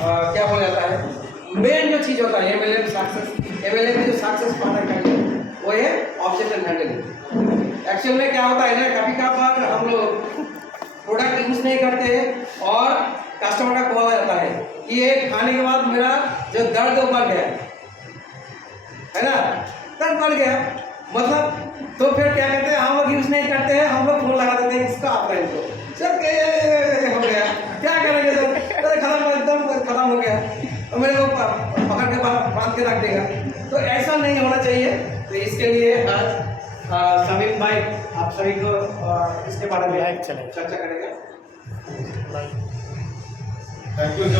क्या बोला जाता है, मेन जो चीज़ होता है एमएलएम सक्सेस, एमएलएम में जो सक्सेस पाना चाहिए वो है ऑब्जेक्शन हैंडलिंग। एक्चुअल में क्या होता है ना, कभी कभार हम लोग प्रोडक्ट यूज नहीं करते और कस्टमर का कॉल आ जाता है कि ये खाने के बाद मेरा जो दर्द वो बढ़ गया है ना, दर्द बढ़ गया मतलब, तो फिर क्या कहते हैं, हम लोग यूज नहीं करते हैं, हम लोग फोन लगा देते हैं इसका ऑफलाइन को, सर हो गया क्या करेंगे सर, अरे खत्म एकदम खत्म हो गया, तो मेरे को पकड़ के बांध के रख देगा। तो ऐसा नहीं होना चाहिए। तो इसके लिए आज समीप भाई आप सभी को इसके बारे में चर्चा करेंगे। Thank you sir.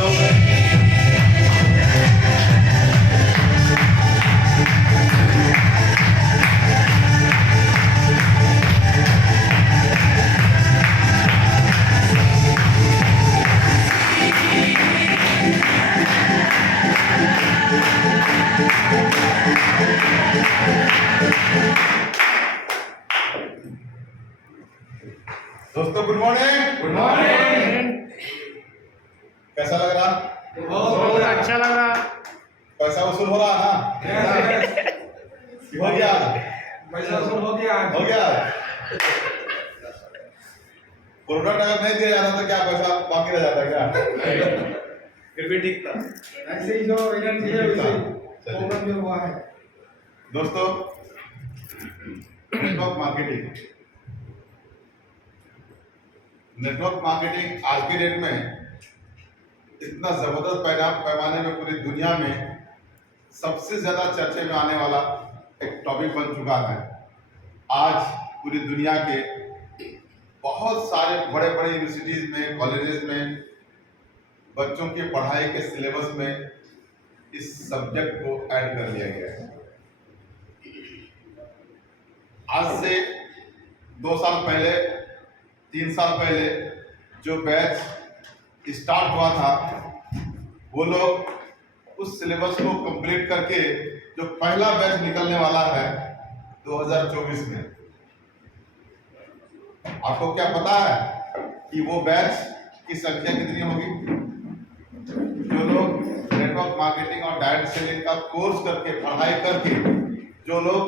दोस्तों गुड मॉर्निंग। Good morning. कैसा लग रहा? बहुत अच्छा लग रहा। पैसा वसूल हो रहा ना? हो गया, पैसा वसूल हो गया। हो गया। प्रोडक्ट अगर नहीं दिया जाता तो क्या पैसा बाकी रह जाता क्या? फिर भी ठीक था। ऐसे ही जो एनर्जी है वैसे प्रॉब्लम जो हुआ है। दोस्तों नेटवर्क मार्केटिंग, नेटवर्क मार्केटिंग आज के डेट में इतना जबरदस्त पैमाने में पूरी दुनिया में सबसे ज्यादा चर्चे में आने वाला एक टॉपिक बन चुका है। आज पूरी दुनिया के बहुत सारे बड़े बड़े यूनिवर्सिटीज में, कॉलेजेस में बच्चों की पढ़ाई के सिलेबस में इस सब्जेक्ट को ऐड कर लिया गया है। आज से 2 साल पहले, 3 साल पहले जो बैच स्टार्ट हुआ था, वो लोग उस सिलेबस को कंप्लीट करके जो पहला बैच निकलने वाला है 2024 में, आपको क्या पता है कि वो बैच की संख्या कितनी होगी? जो लोग नेटवर्क मार्केटिंग और डायरेक्ट सेलिंग का कोर्स करके, पढ़ाई करके, जो लोग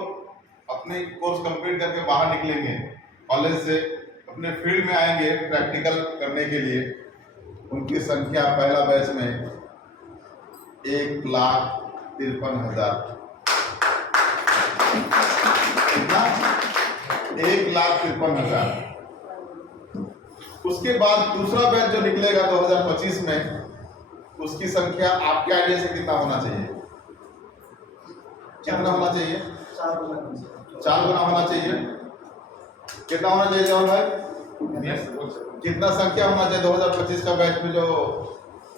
अपने कोर्स कंप्लीट करके बाहर निकलेंगे कॉलेज से, अपने फील्ड में आएंगे प्रैक्टिकल करने के लिए, उनकी संख्या पहला बैच में 1,53,000। कितना? 1,53,000। उसके बाद दूसरा बैच जो निकलेगा 2025 में, उसकी संख्या आपके आइडिया से कितना होना चाहिए? कितना होना चाहिए? 4 गुना होना चाहिए। कितना होना चाहिए जवान भाई? कितना संख्या होना चाहिए 2025 का बैच में जो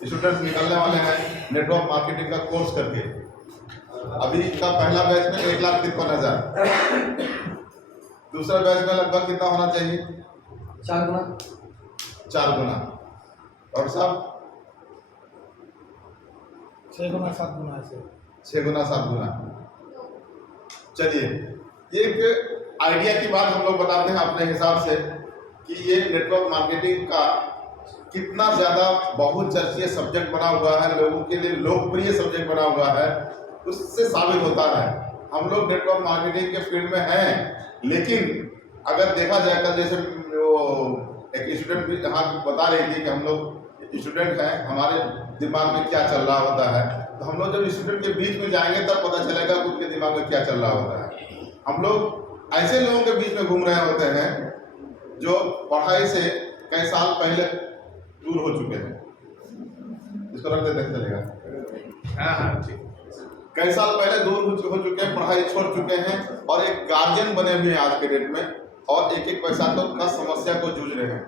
स्टूडेंट्स निकलने वाले हैं नेटवर्क मार्केटिंग का कोर्स करके? अभी का पहला बैच में 1,53,000। दूसरा बैच में लगभग कितना होना चाहिए? 4 गुना। 4 गुना। और साहब 6 गुना 7 गुना ऐसे। 6 गुना 7 गुना। चलिए, एक आइडिया की बात हम लोग बताते हैं अपने हिसाब से कि ये नेटवर्क मार्केटिंग का कितना ज़्यादा बहुचर्चीय सब्जेक्ट बना हुआ है, लोगों के लिए लोकप्रिय सब्जेक्ट बना हुआ है, उससे साबित होता है। हम लोग नेटवर्क मार्केटिंग के फील्ड में हैं, लेकिन अगर देखा जाए, कल जैसे वो एक स्टूडेंट भी यहाँ बता रही थी कि हम लोग स्टूडेंट हैं, हमारे दिमाग में क्या चल रहा होता है, तो हम लोग जब स्टूडेंट के बीच में जाएंगे तब पता चलेगा कि उनके दिमाग में क्या चल रहा होता है। हम लोग ऐसे लोगों के बीच में घूम रहे होते हैं जो पढ़ाई से कई साल पहले दूर हो चुके हैं। इसको रख देते चलेगा। हाँ ठीक। कई साल पहले दूर हो चुके हैं, पढ़ाई छोड़ चुके हैं और एक गार्जियन बने हुए हैं आज के डेट में, और एक एक पैसा का समस्या को जूझ रहे हैं।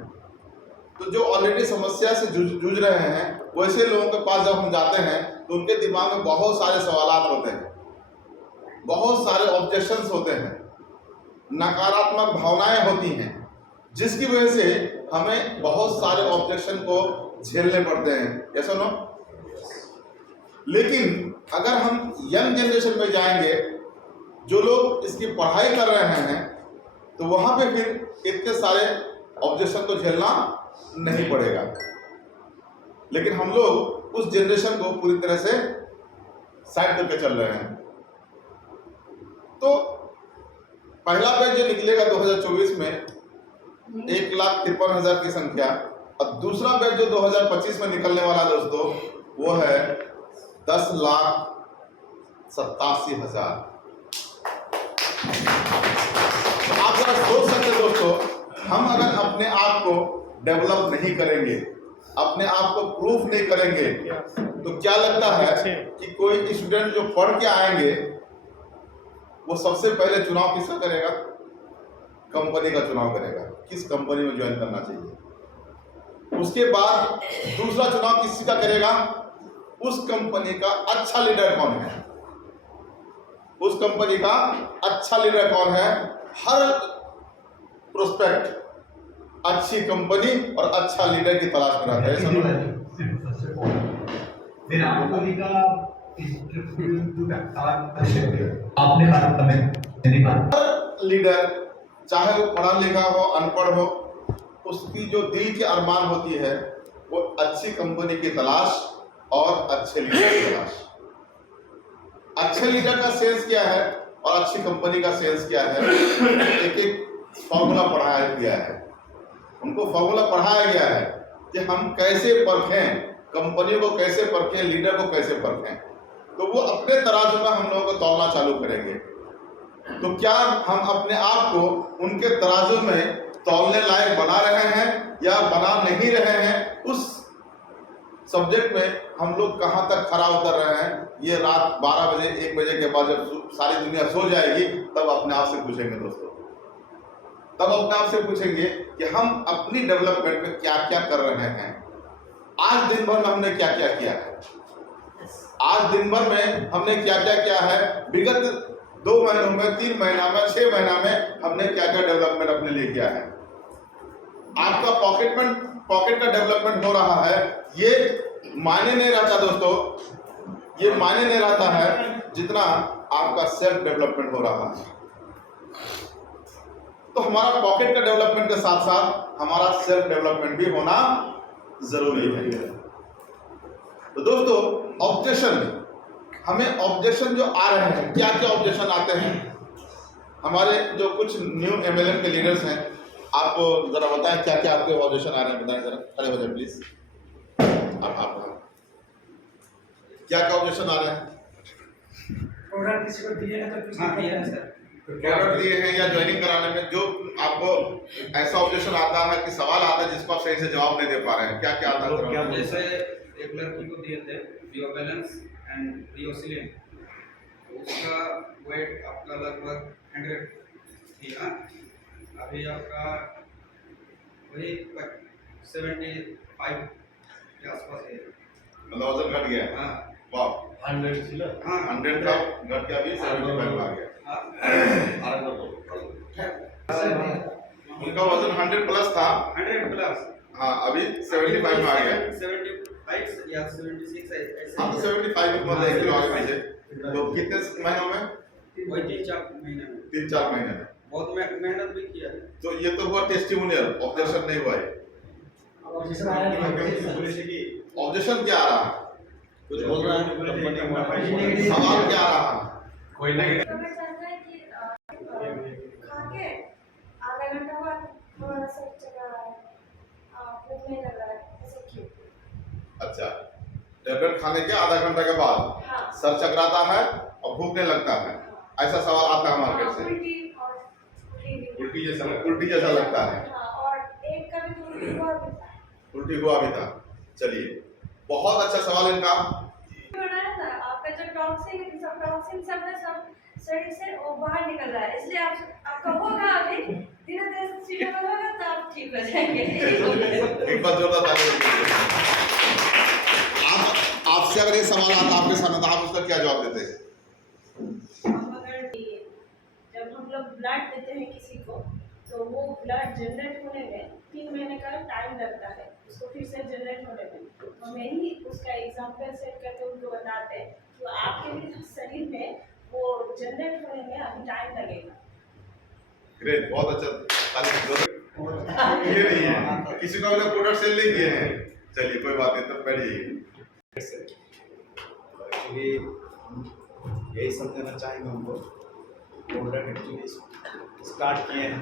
तो जो ऑलरेडी समस्या से जूझ रहे हैं, वैसे लोगों के पास जब हम जाते हैं तो उनके दिमाग में बहुत सारे सवालात होते हैं, बहुत सारे ऑब्जेक्शंस होते हैं, नकारात्मक भावनाएं होती हैं, जिसकी वजह से हमें बहुत सारे ऑब्जेक्शन को झेलने पड़ते हैं। ऐसा नो? लेकिन अगर हम यंग जनरेशन में जाएंगे, जो लोग इसकी पढ़ाई कर रहे हैं, तो वहां पे फिर इतने सारे ऑब्जेक्शन को झेलना नहीं पड़ेगा। लेकिन हम लोग उस जनरेशन को पूरी तरह से साइड करके चल रहे हैं। तो पहला बैच जो निकलेगा 2024 में 1,53,000 की संख्या, और दूसरा बैच जो 2025 में निकलने वाला दोस्तों वो है 10,87,000। आप जरा सोच सकते हैं दोस्तों, हम अगर अपने आप को डेवलप नहीं करेंगे, अपने आप को प्रूफ नहीं करेंगे, तो क्या लगता है कि कोई स्टूडेंट जो पढ़ के आएंगे वो सबसे पहले चुनाव किसका करेगा? कंपनी का चुनाव करेगा, किस कंपनी में ज्वाइन करना चाहिए। उसके बाद दूसरा चुनाव किसका करेगा? उस कंपनी का अच्छा लीडर कौन है, उस कंपनी का अच्छा लीडर कौन है। हर प्रोस्पेक्ट अच्छी कंपनी और अच्छा लीडर की तलाश में रहता है। लीडर चाहे वो पढ़ा लिखा हो अनपढ़ हो, उसकी जो दिल की अरमान होती है वो अच्छी कंपनी की तलाश और अच्छे लीडर की तलाश। अच्छे लीडर का सेंस क्या है और अच्छी कंपनी का सेंस क्या है, एक एक फॉर्मूला पढ़ाया गया है, उनको फॉर्मूला पढ़ाया गया है कि हम कैसे परखें, कंपनी को कैसे परखें, लीडर को कैसे परखें। तो वो अपने तराजू में हम लोगों को तौलना चालू करेंगे। तो क्या हम अपने आप को उनके तराजू में तौलने लायक बना रहे हैं या बना नहीं रहे हैं? उस सब्जेक्ट में हम लोग कहां तक खरा उतर रहे हैं, ये रात 12 बजे 1 बजे के बाद जब सारी दुनिया सो जाएगी तब अपने आप से पूछेंगे दोस्तों, तब अपने आप से पूछेंगे कि हम अपनी डेवलपमेंट में क्या क्या कर रहे हैं। आज दिन भर में हमने क्या क्या किया है, आज दिन भर में हमने क्या क्या किया है, विगत 2 महीनों में, 3 महीना में, 6 महीना में हमने क्या क्या डेवलपमेंट अपने लिए किया है। आपका पॉकेट का डेवलपमेंट हो रहा है, ये मायने नहीं रहता दोस्तों, ये मायने नहीं रहता है जितना आपका सेल्फ डेवलपमेंट हो रहा है। तो हमारा पॉकेट का डेवलपमेंट के साथ साथ हमारा सेल्फ डेवलपमेंट भी होना जरूरी है। तो दोस्तों ऑब्जेक्शन, हमें ऑब्जेक्शन जो आ रहे हैं, क्या क्या ऑब्जेक्शन आते हैं, हमारे जो कुछ न्यू एमएलएम के लीडर्स हैं, आप जरा बताएं क्या क्या आपके ऑब्जेक्शन आ रहे हैं, बताएं जरा, खड़े हो जाए प्लीज। आप क्या क्या ऑब्जेक्शन आ रहे हैं? प्रोडक्ट किसी को दिए हैं तो किसी को दिए हैं सर, प्रोडक्ट दिए हैं या ज्वाइनिंग कराने में जो आपको ऐसा ऑब्जेक्शन आता है कि सवाल आता है जिसको आप सही से जवाब नहीं दे पा रहे हैं, क्या क्या आता है? जैसे एक लड़की को दिए थे रियो बैलेंस एंड रियो सीलिंग, उसका वेट आपका लगभग 100 थी ना, अभी आपका वही 75 के आसपास है, मतलब वजन घट गया। हाँ वाह, 100 हाँ 100 था, घट के अभी 75 आ गया। उनका वजन 100 प्लस था, 100 प्लस, हाँ अभी 75 में आ गया। 75 या 76 ऐसे। हाँ तो 75 मतलब 1 किलो आगे पीछे। तो कितने महीनों में? वही 3-4 महीने में, 3-4 महीने में। बहुत मेहनत भी किया है। तो ये तो हुआ टेस्टिमोनियल, ऑब्जेक्शन नहीं हुआ है। ऑब्जेक्शन आया नहीं, ऑब्जेक्शन क्या आ रहा है? कुछ बोल रहा है सवाल क्या आ रहा है? कोई नहीं। हमें चाहता है कि खा के आधा घंटा बाद थोड़ा सा चला रहा है, भूख नहीं लग रहा है, ऐसे क्यों? अच्छा, टेबलेट खाने के आधा घंटा के बाद हाँ। सर चकराता है और भूख नहीं लगता है, ऐसा सवाल आता है मार्केट से। उल्टी जैसा लगता है। हाँ, और एक का भी तो उल्टी हुआ भी था। उल्टी हुआ भी था। चलिए, बहुत अच्छा सवाल इनका। बनाया था आपका जो टॉक्सिन सब में सब शरीर से वो बाहर निकल रहा है, इसलिए आपका होगा अभी धीरे धीरे सीटेबल होगा तो आप ठीक हो जाएंगे। एक बार जोरदार ताली दीजिए। आपसे अगर ये सवाल आता आपके सामने तो आप उसका क्या जवाब देते हैं? जब हम लोग ब्लड देते हैं किसी को तो वो ब्लड जनरेट होने में 3 महीने का टाइम लगता है, उसको फिर से जनरेट होने में। हम यही उसका एग्जांपल सेट करके उनको बताते हैं कि आपके भी शरीर में वो जनरेट होने में अभी टाइम लगेगा। ग्रेट, बहुत अच्छा। ये नहीं है, किसी को भी प्रोडक्ट सेल नहीं किए हैं। चलिए कोई बात नहीं, तो बैठिए। एक्चुअली यही समझाना चाहेंगे उनको। प्रोडक्ट एक्चुअली स्टार्ट किए हैं,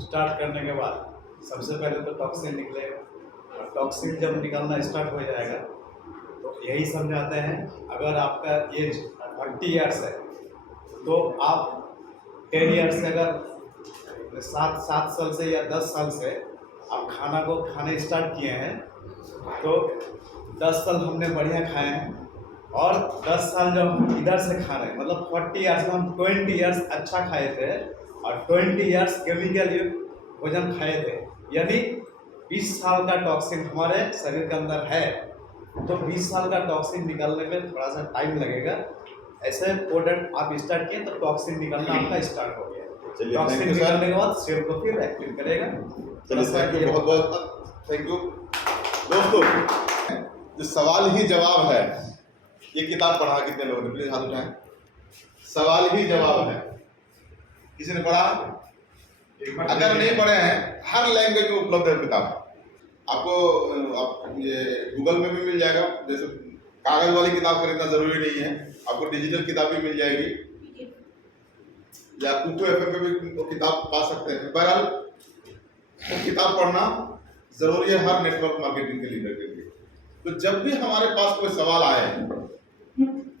स्टार्ट करने के बाद सबसे पहले तो टॉक्सिन निकलेगा, और टॉक्सिन जब निकलना स्टार्ट हो जाएगा तो यही समझाते हैं, अगर आपका एज 30 ईयर्स है तो आप 10 ईयर्स से, अगर 7 साल से या 10 साल से आप खाना को खाने स्टार्ट किए हैं तो 10 साल हमने बढ़िया खाए हैं, और 10 साल जो हम इधर से खा रहे हैं, मतलब 40 ईयर्स में हम 20 ईयर्स अच्छा खाए थे और 20 ईयर्स केमिकल युक्त भोजन खाए थे, यानी 20 साल का टॉक्सिन हमारे शरीर के अंदर है। तो 20 साल का टॉक्सिन निकालने में थोड़ा सा टाइम लगेगा। ऐसे प्रोडक्ट आप स्टार्ट किए तो टॉक्सिन निकलना आपका स्टार्ट हो गया। चलिए, टॉक्सिन thank you, sir. निकालने के बाद सेल को फिर एक्टिव करेगा। चलिए, थैंक यू, बहुत बहुत थैंक यू। दोस्तों, जो सवाल ही जवाब है, ये किताब पढ़ा कितने लोगों ने? प्लीज हाथ उठाएं। सवाल ही जवाब है, किसी ने पढ़ा? अगर नहीं पढ़े हैं, हर लैंग्वेज में उपलब्ध है किताब। आपको आप ये गूगल में भी मिल जाएगा। जैसे कागज वाली किताब खरीदना जरूरी नहीं है, आपको डिजिटल किताब भी मिल जाएगी, या कुकू एफएम पे भी वो किताब पा सकते हैं। बहरहाल वो किताब पढ़ना जरूरी है हर नेटवर्क मार्केटिंग के लीडर के लिए। तो जब भी हमारे पास कोई सवाल आए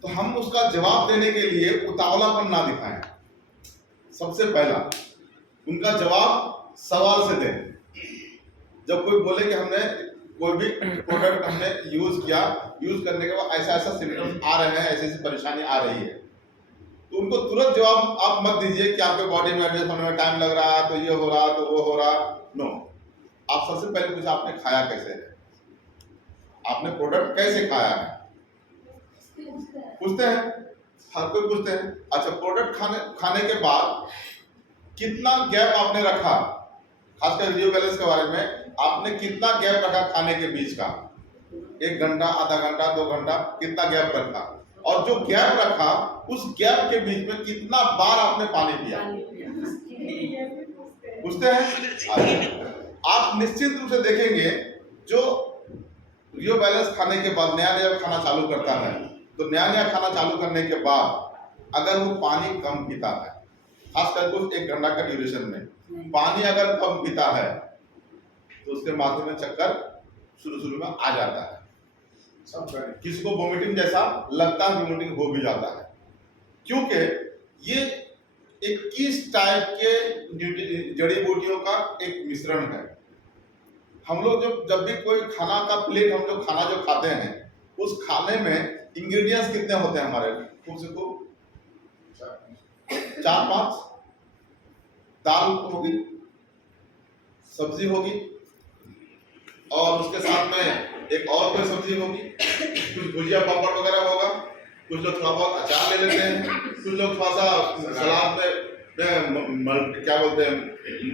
तो हम उसका जवाब देने के लिए उतावलापन ना दिखाएं। सबसे पहला उनका जवाब सवाल से दें। जब कोई बोले कि हमने कोई भी प्रोडक्ट हमने यूज किया, यूज करने के बाद ऐसा ऐसा सिम्टम्स आ रहे हैं, ऐसी ऐसी परेशानी आ रही है, तो उनको तुरंत जवाब आप मत दीजिए कि आपके बॉडी में एडजस्ट होने में टाइम लग रहा, तो ये हो रहा, तो वो हो रहा। नो, आप सबसे पहले पूछे आपने खाया कैसे है, आपने प्रोडक्ट कैसे खाया है, पूछते हैं, हर कोई पूछते हैं। अच्छा, प्रोडक्ट खाने के बाद कितना गैप आपने रखा, खासकर रियो बैलेंस के बारे में, आपने कितना गैप रखा खाने के बीच का? 1 घंटा, आधा घंटा, 2 घंटा, कितना गैप रखा? और जो गैप रखा उस गैप के बीच में कितना बार आपने पानी पिया? पूछते हैं। आप निश्चित रूप से देखेंगे, जो रियो बैलेंस खाने के बाद नया नया खाना चालू करता है, तो नया नया खाना चालू करने के बाद अगर वो पानी कम पीता है, खासकर कुछ 1 घंटा का ड्यूरेशन में पानी अगर कम पीता है, तो उसके माथे में चक्कर शुरू में आ जाता है। किसी को वोमिटिंग जैसा लगता है, वोमिटिंग हो भी जाता है, क्योंकि ये 21 टाइप के जड़ी बूटियों का एक मिश्रण है। हम लोग जब भी कोई खाना का प्लेट, हम जो खाना जो खाते हैं, उस खाने में इंग्रेडिएंट्स कितने होते हैं हमारे? खूब से खूब 4-5। दाल होगी, सब्जी होगी, और उसके साथ में एक और कोई सब्जी होगी, कुछ भुजिया पापड़ वगैरह होगा, कुछ लोग थोड़ा बहुत अचार ले लेते हैं, कुछ लोग थोड़ा सा सलाद में क्या बोलते हैं,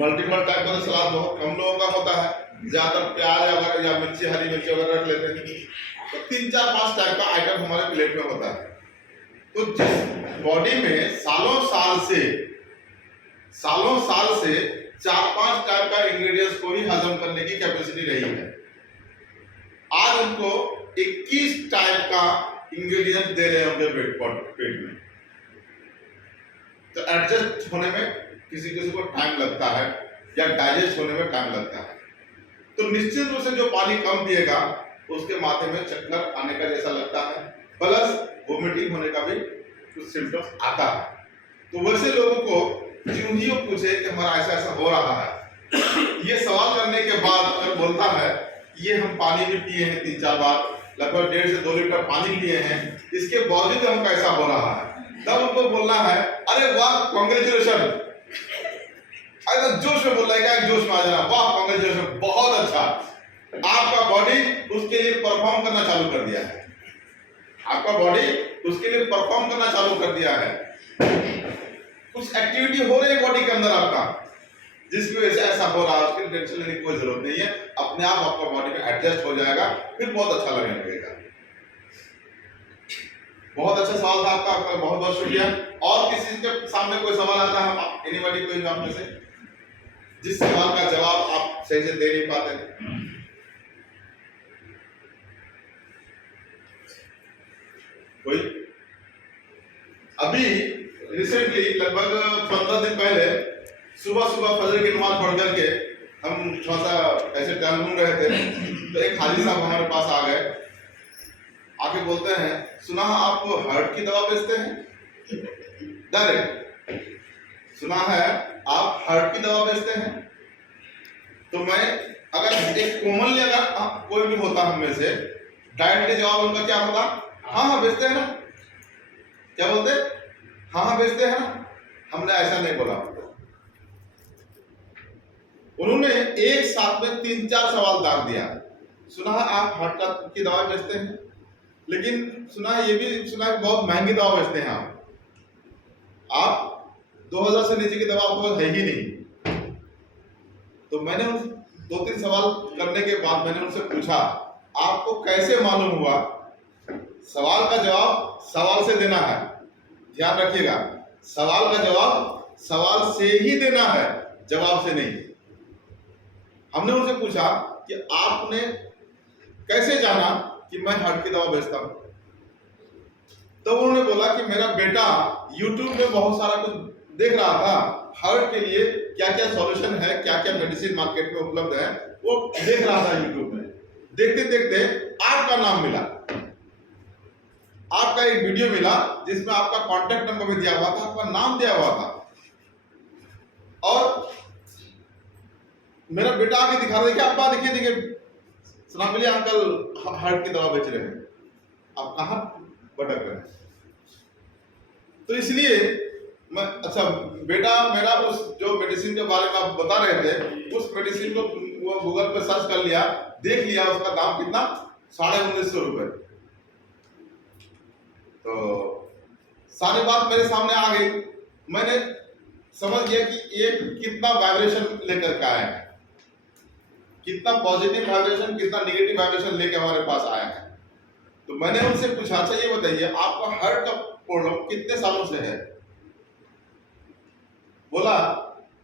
मल्टीपल टाइप का सलाद हम लोगों का होता है, ज्यादातर प्याज वगैरह या मिर्ची, हरी मिर्ची वगैरह रख लेते हैं। तो 3-4-5 टाइप का आइटम हमारे प्लेट में होता है। तो जिस बॉडी में सालों साल से 4-5 टाइप का इंग्रेडिएंट्स को ही हजम करने की कैपेसिटी रही है, आज उनको 21 टाइप का इंग्रेडिएंट दे रहे हैं उनके पेट में। तो एडजस्ट होने में किसी को टाइम लगता है, या डाइजेस्ट होने में टाइम लगता है। तो निश्चित रूप से जो पानी कम पिएगा उसके माथे में चक्कर आने का जैसा लगता है, प्लस वोमिटिंग होने का भी कुछ सिम्टम्स आता है। तो वैसे लोगों को यूं ही पूछे कि हमारा ऐसा ऐसा हो रहा है, ये सवाल करने के बाद अगर बोलता है ये हम पानी भी पिए हैं 3-4 बार, लगभग 1.5 से 2 लीटर पानी पिए हैं, इसके बावजूद हम कैसा हो रहा है, तब उनको बोलना है अरे वाह कॉन्ग्रेचुलेशन। अगर जोश में बोल रहा है, क्या जोश में आ जाना, वाह कॉन्ग्रेचुलेशन, बहुत अच्छा, आपका बॉडी उसके लिए परफॉर्म करना चालू कर दिया है, आपका बॉडी उसके लिए परफॉर्म करना चालू कर दिया है। कुछ एक्टिविटी हो रही है बॉडी के अंदर आपका, जिसकी वजह से ऐसा हो रहा है, उसकी टेंशन लेने की कोई जरूरत नहीं है, अपने आप आपका बॉडी में एडजस्ट हो जाएगा, फिर बहुत अच्छा लगने लगेगा। बहुत अच्छा सवाल था आपका बहुत बहुत शुक्रिया। और किसी के सामने कोई सवाल आता है, एनीबॉडी, कोई आप में से जिस सवाल का जवाब आप सही से दे नहीं पाते? कोई अभी रिसेंटली लगभग 15 दिन पहले सुबह सुबह फजर की नमाज पढ़ करके हम थोड़ा सा ऐसे टहल घूम रहे थे, तो एक हाजी साहब हमारे पास आ गए, आके बोलते हैं सुना आप हार्ट की दवा बेचते हैं? डायरेक्ट सुना है आप हार्ट की दवा बेचते हैं? तो मैं अगर एक कॉमनली अगर कोई भी होता हम में से, डायरेक्टली जवाब उनका क्या होता? हाँ हाँ बेचते हैं ना। क्या बोलते? हाँ हाँ बेचते हैं ना। हमने ऐसा नहीं बोला। उन्होंने एक साथ में 3-4 सवाल दाग दिया। सुना है आप हार्ट की दवा बेचते हैं, लेकिन सुना है ये भी सुना है बहुत महंगी दवा बेचते हैं आप 2000 से नीचे की दवा आपके पास है ही नहीं। तो मैंने उन 2-3 सवाल करने के बाद मैंने उनसे पूछा आपको कैसे मालूम हुआ? सवाल का जवाब सवाल से देना है, ध्यान रखिएगा। सवाल का जवाब सवाल से ही देना है, जवाब से नहीं। हमने उनसे पूछा कि आपने कैसे जाना कि मैं हार्ट की दवा बेचता हूं? तो उन्होंने बोला कि मेरा बेटा YouTube में बहुत सारा कुछ देख रहा था, हार्ट के लिए क्या क्या सॉल्यूशन है, क्या क्या मेडिसिन मार्केट में उपलब्ध है, वो देख रहा था YouTube में। देखते देखते आपका नाम मिला, आपका एक वीडियो मिला जिसमें आपका कॉन्टेक्ट नंबर भी दिया हुआ था, आपका नाम दिया हुआ था, और मेरा बेटा आके दिखा रहा है कि अब्बा देखिए देखिए सनामिली अंकल हार्ट की दवा बेच रहे हैं, आप कहाँ भटक रहे हैं? तो इसलिए मैं अच्छा बेटा मेरा उस जो मेडिसिन के बारे में आप बता रहे थे, उस मेडिसिन को वो गूगल पे सर्च कर लिया, देख लिया उसका दाम कितना, 1950 रुपए। तो सारी बात मेरे सामने आ गई, मैंने समझ गया कि एक कितना वाइब्रेशन लेकर के आया है, कितना पॉजिटिव वाइब्रेशन कितना निगेटिव वाइब्रेशन लेके हमारे पास आया है। तो मैंने उनसे पूछा अच्छा ये बताइए आपका हार्ट का प्रॉब्लम कितने सालों से है? बोला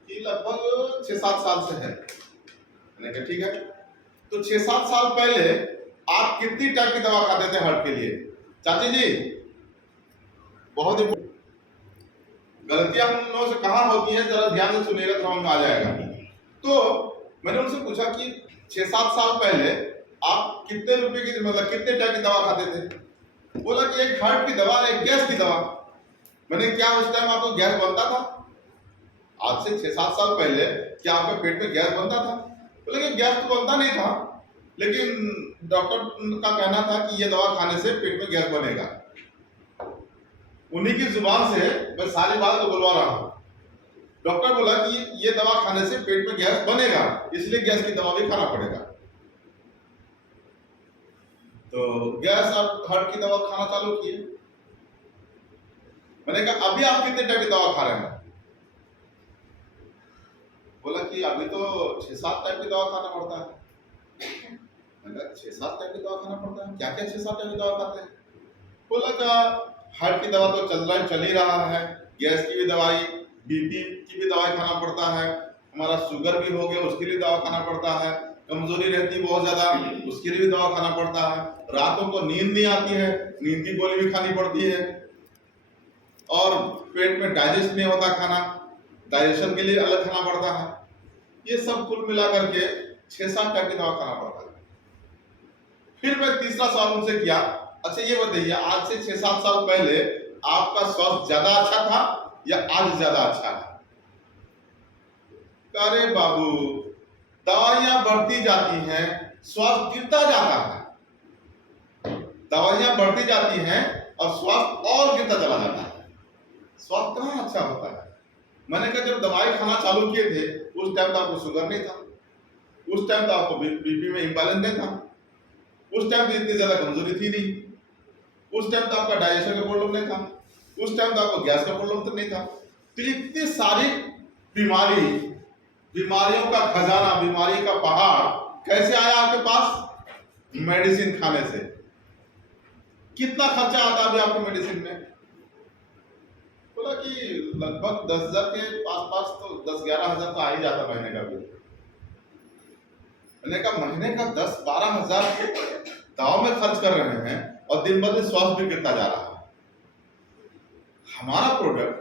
कि लगभग 6-7 साल से है। मैंने कहा ठीक है, तो 6-7 साल पहले आप कितनी टाइप की दवा खाते थे हार्ट के लिए? चाची जी बहुत ही गलतियां हम लोगों से कहाँ होती हैं, जरा ध्यान से सुनिएगा तो समझ में आ जाएगा। तो मैंने उनसे पूछा कि 6-7 साल पहले आप कितने रुपए की मतलब कितने टाइप की दवा खाते थे? बोला कि एक हार्ट की दवा, एक गैस की दवा। मैंने क्या उस टाइम आपको गैस बनता था? आज से 6-7 साल पहले क्या आपके पेट में गैस बनता था? बोले कि गैस तो बनता नहीं था, लेकिन डॉक्टर का कहना था कि ये दवा खाने से पेट में गैस बनेगा। उन्हीं की जुबान से मैं सारी बात को बुलवा रहा हूं। डॉक्टर बोला कि ये दवा खाने से पेट में गैस बनेगा, इसलिए गैस की दवा भी खाना पड़ेगा। तो गैस और हार्ट की दवा खाना चालू किए। मैंने कहा अभी आप कितने टाइप की दवा खा रहे हैं? बोला कि अभी तो 6-7 टाइप की दवा खाना पड़ता है। मैंने कहा 6-7 टाइप की दवा खाना पड़ता है, क्या क्या 6-7 टाइप की दवा खाते हैं? बोला कि हार्ट की दवा तो चल ही रहा है, गैस की भी दवाई, बीपी की भी दवाई खाना पड़ता है, हमारा शुगर भी हो गया उसके लिए दवा खाना पड़ता है, कमजोरी रहती बहुत ज्यादा उसके लिए भी दवा खाना पड़ता है, रातों को नींद नहीं आती है, नींद की गोली भी खानी पड़ती है, और पेट में डाइजेस्ट नहीं होता खाना, डाइजेशन के लिए अलग खाना पड़ता है। ये सब कुल मिला करके 6-7 टाइप की दवा खाना पड़ता है। फिर मैं तीसरा सवाल उनसे किया, अच्छा ये बताइए आज से 6-7 साल पहले आपका स्वास्थ्य ज्यादा अच्छा था या आज ज्यादा अच्छा है? अरे बाबू दवाइयां बढ़ती जाती हैं, स्वास्थ्य गिरता जाता है। दवाइयां बढ़ती जाती हैं और स्वास्थ्य और गिरता चला जाता है। स्वास्थ्य कहाँ अच्छा होता है? मैंने कहा जब दवाई खाना चालू किए थे उस टाइम तो आपको शुगर नहीं था, उस टाइम तो आपको बीपी में इम्बैलेंस नहीं था, उस टाइम तो इतनी ज्यादा कमजोरी थी नहीं, उस टाइम तो आपका डाइजेशन का प्रॉब्लम नहीं था, उस टाइम तो आपको गैस का प्रॉब्लम तो नहीं था। तो इतनी सारी बीमारियों का खजाना, बीमारी का पहाड़ कैसे आया आपके पास? मेडिसिन खाने से। कितना खर्चा आता है अभी आपको मेडिसिन में? बोला कि लगभग 10,000 के पास तो 10-11 हजार तो आ ही जाता महीने का बिल। मैंने कहा महीने का 10-12 हजार दवा में खर्च कर रहे हैं और दिन ब दिन स्वास्थ्य भी गिरता जा रहा है। हमारा प्रोडक्ट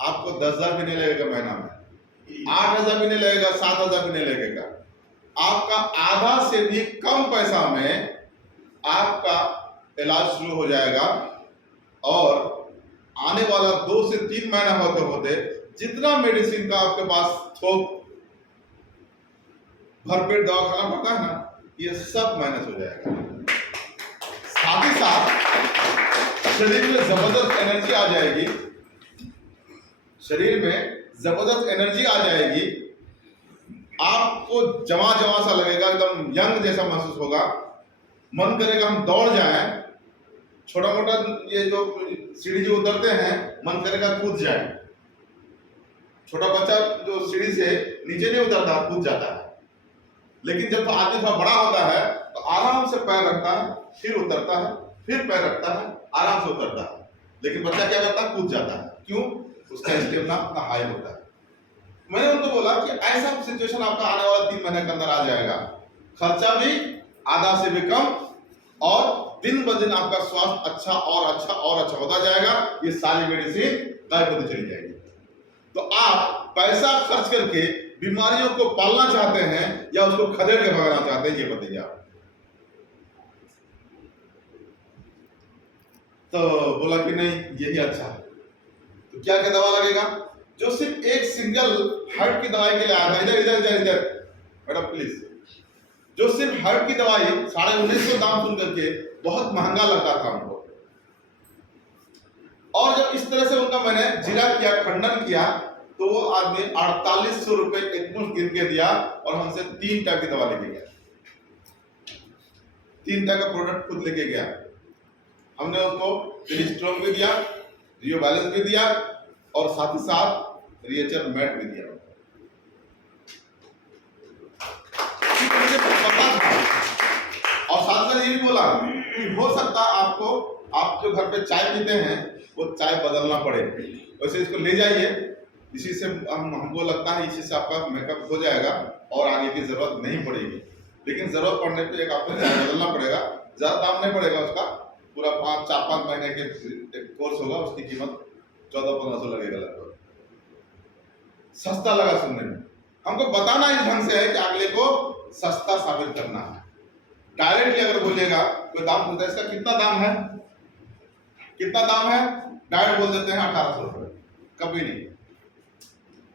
आपको 10,000 भी नहीं लगेगा महीना में, 8,000 भी नहीं लगेगा, 7,000 भी नहीं लगेगा। आपका आधा से भी कम पैसा में आपका इलाज शुरू हो जाएगा और आने वाला 2 से 3 महीना होते होते जितना मेडिसिन का आपके पास थोक भरपेट दवा खाना पड़ता है ना, ये सब माइनस हो जाएगा। साथ ही साथ शरीर में जबरदस्त एनर्जी आ जाएगी, शरीर में जबरदस्त एनर्जी आ जाएगी। आपको जमा जमा सा लगेगा, एकदम यंग जैसा महसूस होगा, मन करेगा हम दौड़ जाएं। छोटा मोटा ये जो सीढ़ी जो उतरते हैं, मन करेगा कूद जाए। छोटा बच्चा जो सीढ़ी से नीचे नहीं उतरता, कूद जाता है। लेकिन जब तो आदमी थोड़ा बड़ा होता है तो आराम से पैर रखता है, फिर उतरता है, फिर पैर रखता है, आराम से उतरता है। लेकिन बच्चा क्या करता है? कूद जाता है। क्यों? उसका स्टेमिना अपना हाई होता है। मैंने उनको बोला कि ऐसा सिचुएशन आपका आने वाला 3 महीने के अंदर आ जाएगा, खर्चा भी आधा से भी कम और दिन ब दिन आपका स्वास्थ्य अच्छा और अच्छा और अच्छा होता जाएगा। ये सारी मेडिसिन गायब होती चली जाएगी। तो आप पैसा खर्च करके बीमारियों को पालना चाहते हैं या उसको खदेड़ के भगाना चाहते हैं, ये बताइए आप। तो बोला कि नहीं यही अच्छा है। तो क्या क्या दवा लगेगा? जो सिर्फ एक सिंगल हार्ट की दवाई के लिए आया था, इधर इधर इधर इधर मैडम प्लीज, जो सिर्फ हार्ट की दवाई 1950 दाम सुन करके बहुत महंगा लगता था हमको, और जब इस तरह से उनका मैंने जिला किया, खंडन किया, तो वो आदमी 4800 रुपए एकमुश्त गिन के दिया और हमसे 3 टाइप की दवा लेके गया। 3 टाइप का प्रोडक्ट खुद लेके गया। हमने उसको रिस्ट्रोम भी दिया, रियो बैलेंस भी दिया और साथ ही साथ रिएचर मैट भी दिया। और साथ में ये भी बोला कि हो सकता आपको, आप जो घर पे चाय पीते हैं वो चाय बदलना पड़े, वैसे इसको ले जाइए, इसी से हमको लगता है इसी से आपका मेकअप हो जाएगा और आगे की जरूरत नहीं पड़ेगी। लेकिन जरूरत पड़ने पे एक आपको चाय बदलना पड़ेगा, ज्यादा दाम नहीं पड़ेगा उसका, पूरा 4-5 महीने के कोर्स होगा, उसकी कीमत 1400-1500 लगेगा लगभग। सस्ता लगा सुनने में। हमको बताना इस ढंग से है कि अगले को सस्ता साबित करना है। डायरेक्टली अगर बोलिएगा कोई दाम पूछता है इसका कितना दाम है, कितना दाम है, डायरेक्ट बोल देते हैं 1800 रुपए, कभी नहीं।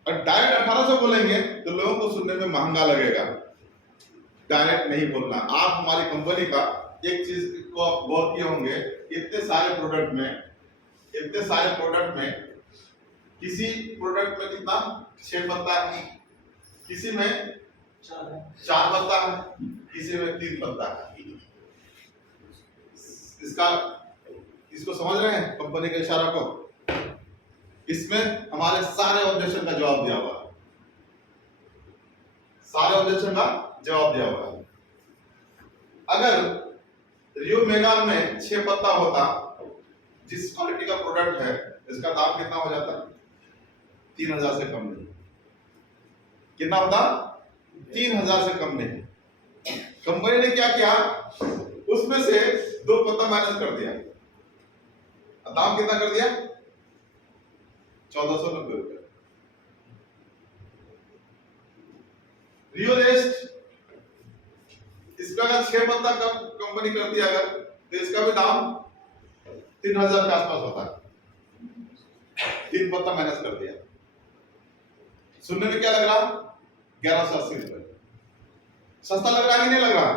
और डायरेक्ट 1800 बोलेंगे तो लोगों को सुनने में महंगा लगेगा। डायरेक्ट नहीं बोलना। आप हमारी कंपनी का एक चीज को आप गौर किए होंगे, इतने सारे प्रोडक्ट में किसी प्रोडक्ट में कितना 6 पत्ता है, किसी में 4 पत्ता है, किसी में 3 पत्ता है। इसको समझ रहे हैं कंपनी के इशारा को? इसमें हमारे सारे ऑब्जेक्शन का जवाब दिया हुआ है, सारे ऑब्जेक्शन का जवाब दिया हुआ है। अगर रियो मेगा में 6 पत्ता होता, जिस क्वालिटी का प्रोडक्ट है, इसका दाम कितना हो जाता? 3000 से कम नहीं। कितना होता? 3000 से कम नहीं। कंपनी ने क्या किया, उसमें से 2 पत्ता माइनस कर दिया, दाम कितना कर दिया? 1490 रुपए। रियो रेस्ट इसका अगर 6 पत्ता का कंपनी करती है अगर, तो इसका भी दाम 3000 के आसपास होता है। 3 पत्ता माइनस कर दिया। सुनने में क्या लग रहा? 1180 रुपए। सस्ता लग रहा है कि नहीं लग रहा?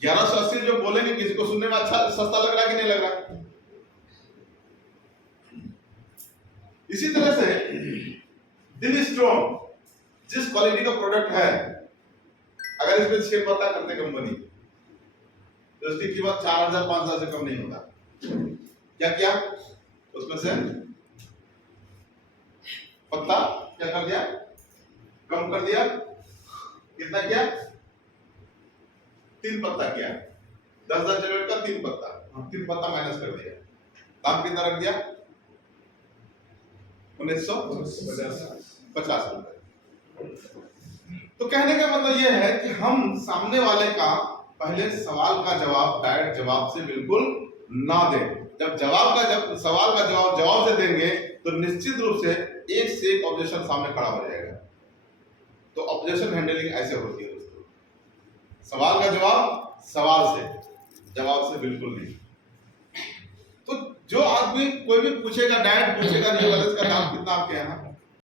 1180 जो बोलेंगे किसी को सुनने में अच्छा सस्ता लग रहा है कि नहीं लग रहा? इसी तरह से दिल स्ट्रॉन्ग जिस क्वालिटी का प्रोडक्ट है, अगर इसमें 6 पत्ता करते कंपनी तो उसकी कीमत 4000-5000 से कम नहीं होता। क्या किया? उसमें से पत्ता क्या कर दिया? कम कर दिया। कितना किया? 3 पत्ता किया। 10,000 टेबलेट का 3 पत्ता, 3 पत्ता माइनस कर दिया। दाम कितना रख दिया? 1950 रुपए। तो कहने का मतलब यह है कि हम सामने वाले का पहले सवाल का जवाब डायरेक्ट जवाब से बिल्कुल ना दें। जब सवाल का जवाब से देंगे तो निश्चित रूप से एक ऑब्जेक्शन सामने खड़ा हो जाएगा। तो ऑब्जेक्शन हैंडलिंग ऐसे होती है दोस्तों, सवाल का जवाब सवाल से, जवाब से बिल्कुल नहीं। तो जो आदमी कोई भी पूछेगा, डायरेक्ट पूछेगा रियो बैलेंस का दाम कितना आपके यहाँ,